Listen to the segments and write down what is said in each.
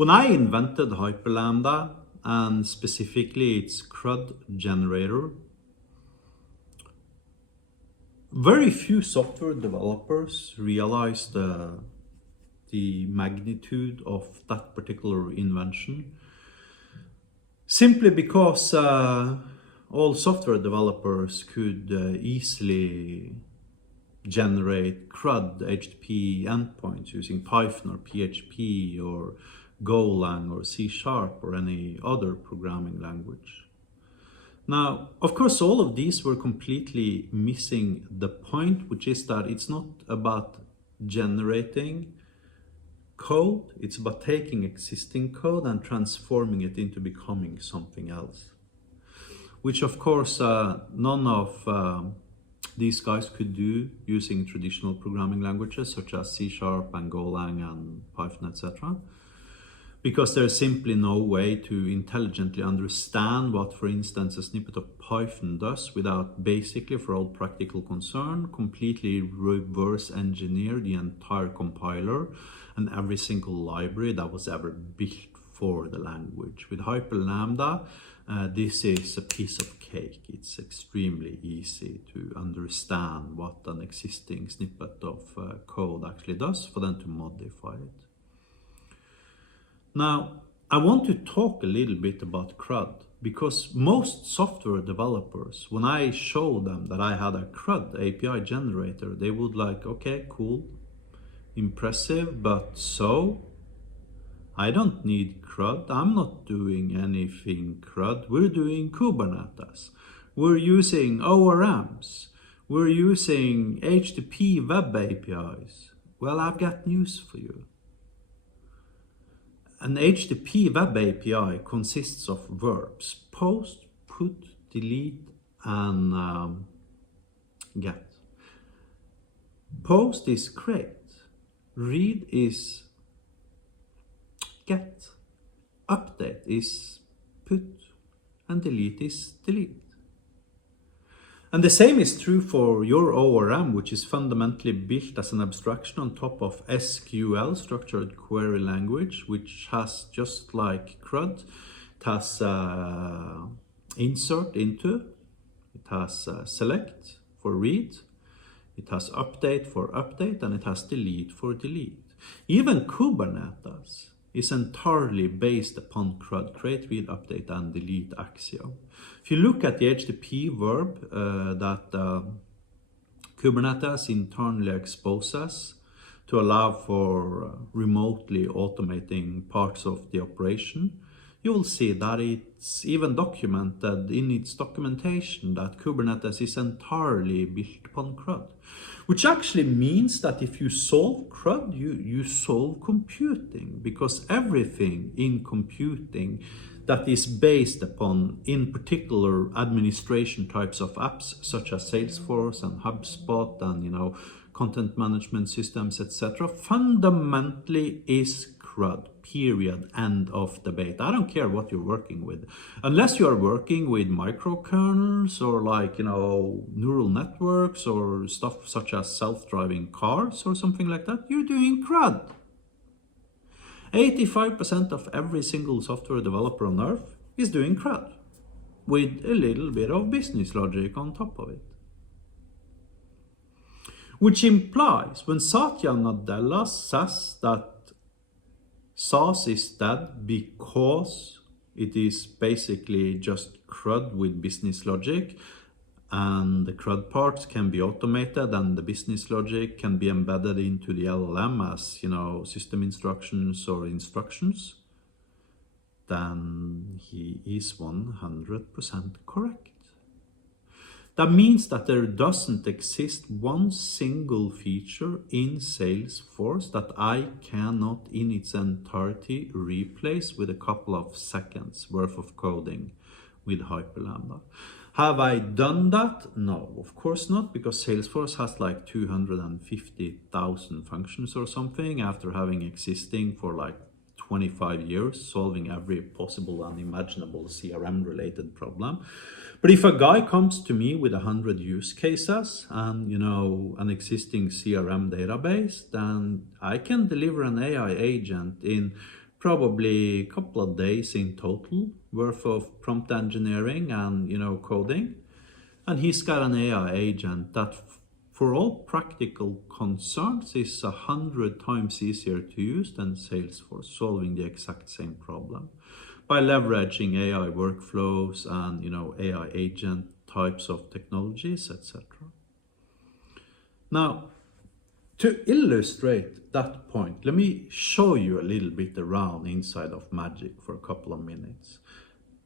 When I invented Hyperlambda, and specifically its CRUD generator, very few software developers realized the magnitude of that particular invention, simply because all software developers could easily generate CRUD HTTP endpoints using Python or PHP or Golang or C# or any other programming language. Now, of course, all of these were completely missing the point, which is that it's not about generating code, it's about taking existing code and transforming it into becoming something else. Which, of course, none of these guys could do using traditional programming languages such as C# and Golang and Python, etc. Because there's simply no way to intelligently understand what, for instance, a snippet of Python does without basically, for all practical concern, completely reverse engineer the entire compiler and every single library that was ever built for the language. With Hyperlambda, this is a piece of cake. It's extremely easy to understand what an existing snippet of code actually does for them to modify it. Now, I want to talk a little bit about CRUD, because most software developers, when I show them that I had a CRUD API generator, they would like, okay, cool, impressive, but so? I don't need CRUD. I'm not doing anything CRUD. We're doing Kubernetes. We're using ORMs. We're using HTTP web APIs. Well, I've got news for you. An HTTP web API consists of verbs: post, put, delete, and get. Post is create. Read is get. Update is put. And delete is delete. And the same is true for your ORM, which is fundamentally built as an abstraction on top of SQL, structured query language, which has, just like CRUD, it has insert into, it has select for read, it has update for update, and it has delete for delete. Even Kubernetes is entirely based upon CRUD, create, read, update, and delete axiom. If you look at the HTTP verb that Kubernetes internally exposes to allow for remotely automating parts of the operation, you will see that it's even documented in its documentation that Kubernetes is entirely built upon CRUD. Which actually means that if you solve CRUD, you solve computing, because everything in computing that is based upon, in particular, administration types of apps such as Salesforce and HubSpot and content management systems, etc., fundamentally is CRUD, period, end of debate. I don't care what you're working with. Unless you are working with microkernels or neural networks or stuff such as self-driving cars or something like that, you're doing CRUD. 85% of every single software developer on earth is doing CRUD with a little bit of business logic on top of it. Which implies when Satya Nadella says that SaaS is dead because it is basically just CRUD with business logic, and the CRUD parts can be automated and the business logic can be embedded into the LLM as, system instructions or instructions, then he is 100% correct. That means that there doesn't exist one single feature in Salesforce that I cannot in its entirety replace with a couple of seconds worth of coding with Hyperlambda. Have I done that? No, of course not, because Salesforce has like 250,000 functions or something after having existing for like 25 years, solving every possible and imaginable CRM related problem. But if a guy comes to me with 100 use cases and an existing CRM database, then I can deliver an AI agent in probably a couple of days in total worth of prompt engineering and, coding. And he's got an AI agent that for all practical concerns is 100 times easier to use than Salesforce, solving the exact same problem by leveraging AI workflows and, AI agent types of technologies, etc. Now, to illustrate that point, let me show you a little bit around inside of Magic for a couple of minutes,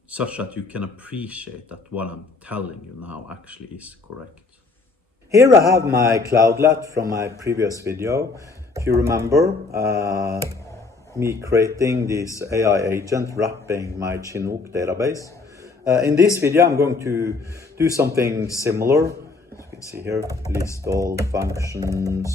such that you can appreciate that what I'm telling you now actually is correct. Here I have my cloudlet from my previous video. If you remember, me creating this AI agent wrapping my Chinook database. In this video, I'm going to do something similar. As you can see here, list all functions,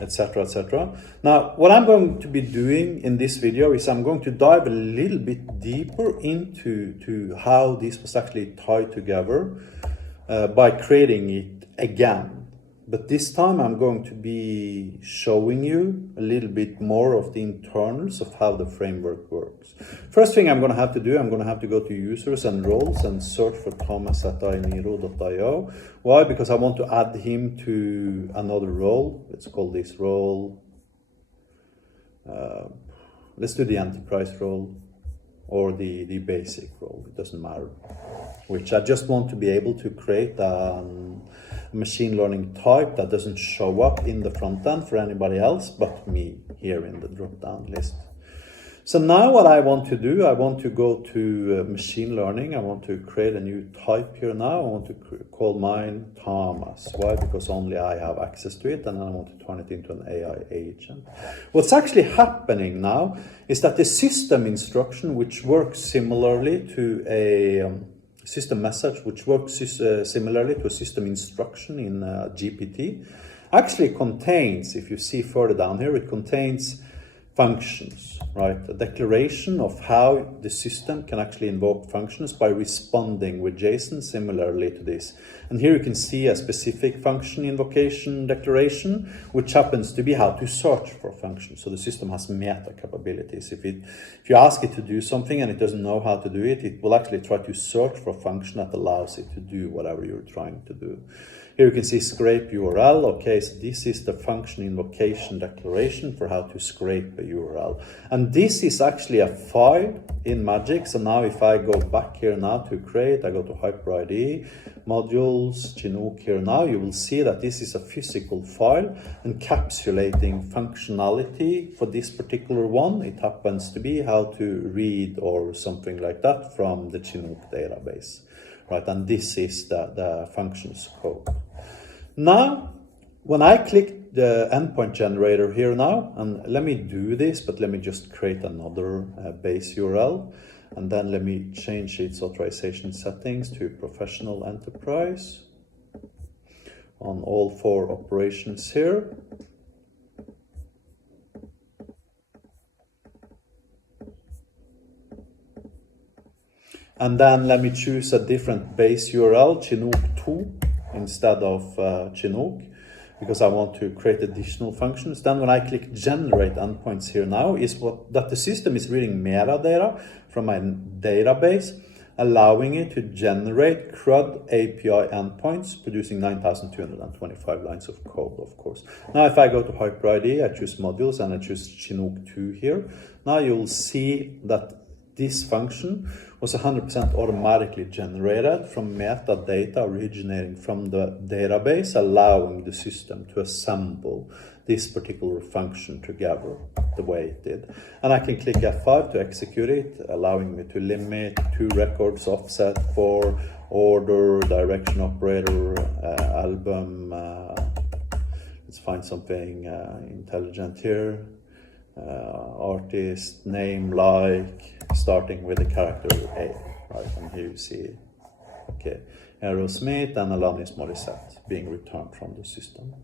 etc., etc. Now, what I'm going to be doing in this video is I'm going to dive a little bit deeper into how this was actually tied together by creating it again. But this time I'm going to be showing you a little bit more of the internals of how the framework works. First thing I'm going to have to do, I'm going to have to go to users and roles and search for Thomas at imiro.io. Why? Because I want to add him to another role. Let's call this role. Let's do the enterprise role or the basic role. It doesn't matter which. I just want to be able to create a machine learning type that doesn't show up in the front end for anybody else but me here in the drop-down list. So now what I want to do, I want to go to machine learning. I want to create a new type here now. I want to call mine Thomas. Why? Because only I have access to it, and then I want to turn it into an AI agent. What's actually happening now is that the system instruction, which works similarly to a system message, which works similarly to a system instruction in GPT, actually contains, if you see further down here, it contains functions, right? A declaration of how the system can actually invoke functions by responding with JSON similarly to this. And here you can see a specific function invocation declaration, which happens to be how to search for functions. So the system has meta capabilities. If you ask it to do something and it doesn't know how to do it, it will actually try to search for a function that allows it to do whatever you're trying to do. Here you can see scrape URL. Okay, so this is the function invocation declaration for how to scrape a URL. And this is actually a file in Magic. So now if I go back here now to create, I go to HyperID, modules, Chinook here now, you will see that this is a physical file encapsulating functionality for this particular one. It happens to be how to read or something like that from the Chinook database. Right, and this is the function scope. Now, when I click the endpoint generator here now, and let me do this, but let me just create another base URL, and then let me change its authorization settings to professional enterprise on all 4 operations here. And then let me choose a different base URL, Chinook 2, instead of Chinook, because I want to create additional functions. Then when I click generate endpoints here now, is that the system is reading metadata from my database, allowing it to generate CRUD API endpoints, producing 9,225 lines of code, of course. Now, if I go to HyperID, I choose modules and I choose Chinook 2 here. Now you'll see that this function was 100% automatically generated from metadata originating from the database, allowing the system to assemble this particular function together the way it did. And I can click F5 to execute it, allowing me to limit 2 records, offset, for order, direction operator, album. Let's find something intelligent here. Artist, name, like, starting with the character A, right? And here you see, okay, Aerosmith and Alanis Morissette being returned from the system.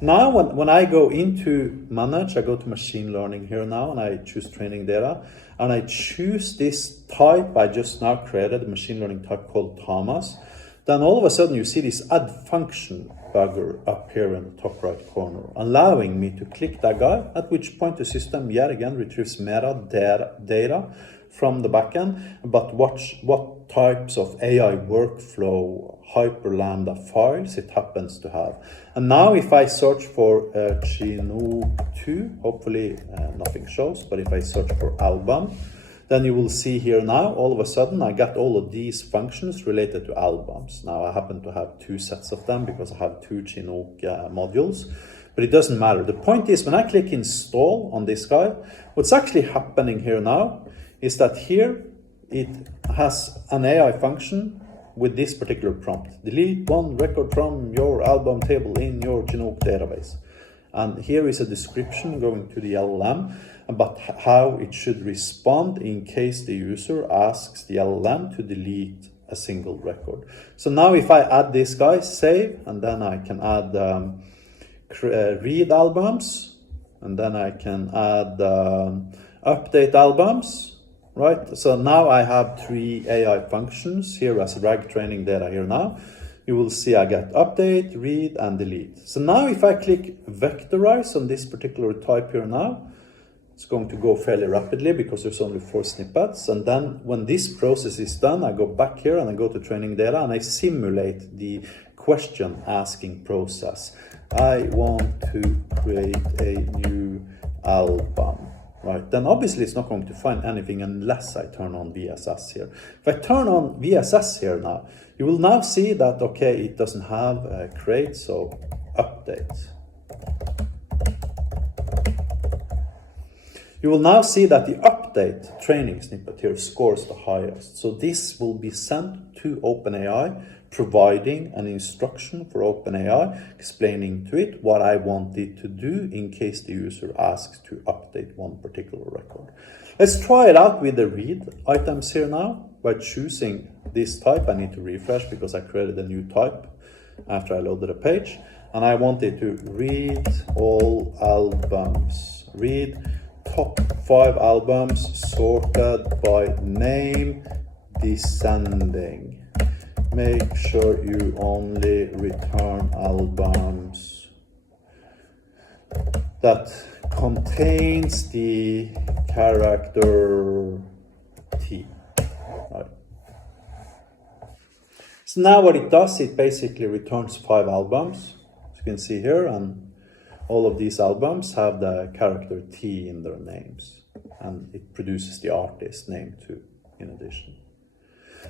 Now, when I go into manage, I go to machine learning here now, and I choose training data, and I choose this type I just now created, a machine learning type called Thomas. then all of a sudden you see this add function bugger up here in the top right corner, allowing me to click that guy, at which point the system yet again retrieves data from the backend, but watch what types of AI workflow Hyperlambda files it happens to have. And now if I search for Chinook 2, hopefully nothing shows, but if I search for album, then you will see here now, all of a sudden, I got all of these functions related to albums. Now, I happen to have 2 sets of them because I have 2 Chinook modules, but it doesn't matter. The point is, when I click install on this guy, what's actually happening here now is that here it has an AI function with this particular prompt. Delete one record from your album table in your Chinook database. And here is a description going to the LLM about how it should respond in case the user asks the LLM to delete a single record. So now if I add this guy, save, and then I can add read albums, and then I can add update albums, right? So now I have 3 AI functions here as RAG training data here now. You will see I get update, read, and delete. So now if I click vectorize on this particular type here now, it's going to go fairly rapidly because there's only 4 snippets. And then when this process is done, I go back here and I go to training data and I simulate the question asking process. I want to create a new album. Right, then obviously it's not going to find anything unless I turn on VSS here. If I turn on VSS here now, you will now see that, okay, it doesn't have a create, so update. You will now see that the update training snippet here scores the highest. So this will be sent to OpenAI, providing an instruction for OpenAI, explaining to it what I want it to do in case the user asks to update one particular record. Let's try it out with the read items here now. By choosing this type, I need to refresh because I created a new type after I loaded a page. And I want it to read all albums. Read top 5 albums sorted by name descending. Make sure you only return albums that contains the character T. Right. So now what it does, it basically returns 5 albums, as you can see here, and all of these albums have the character T in their names, and it produces the artist name too, in addition.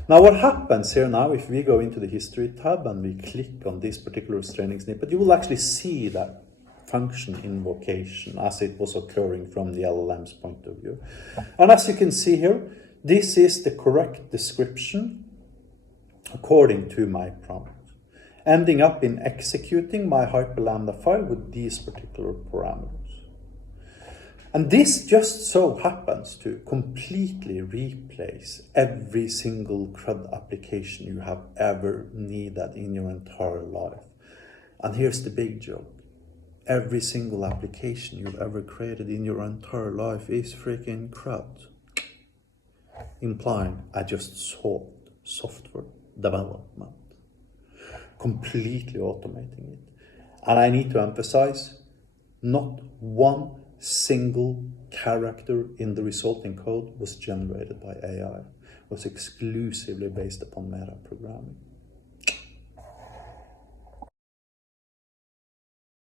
Now what happens here now, if we go into the history tab and we click on this particular training snippet, you will actually see that function invocation as it was occurring from the LLM's point of view. And as you can see here, this is the correct description according to my prompt, ending up in executing my Hyperlambda file with these particular parameters. And this just so happens to completely replace every single CRUD application you have ever needed in your entire life. And here's the big joke. Every single application you've ever created in your entire life is freaking CRUD. Implying I just solved software development, completely automating it. And I need to emphasize, not one single character in the resulting code was generated by AI, was exclusively based upon meta programming.